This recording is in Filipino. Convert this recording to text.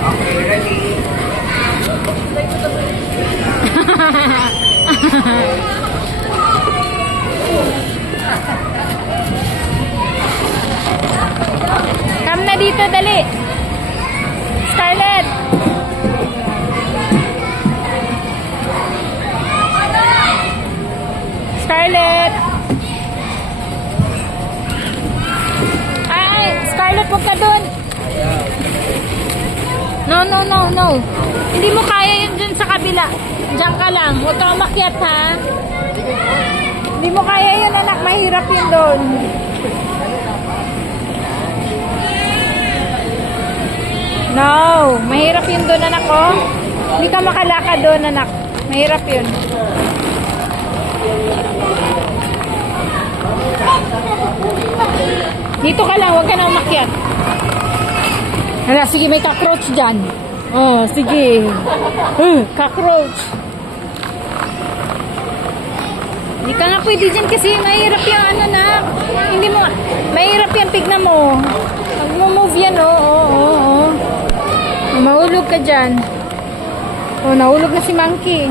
Okay, ready? Come na dito, dali. Scarlett. Scarlett. Ay, Scarlett, huwag ka dun. No, no, no, no. Hindi mo kaya yun dun sa kabila. Diyan ka lang. Huwag ka umakyat, ha? Hindi mo kaya yun, anak. Mahirap yun doon. No. Mahirap yun doon, anak, oh. Hindi ka makalakad doon, anak. Mahirap yun. Dito ka lang. Huwag ka na umakyat. Hala, sige, may cockroach dyan. Oh, sige. Cockroach. Hindi ka nga pwede dyan kasi mahirap yung ano na. Hindi mo, mahirap yan, tignan mo. Mag-move yan, oh. Mahulog ka dyan. Oh, nahulog na si Monkey.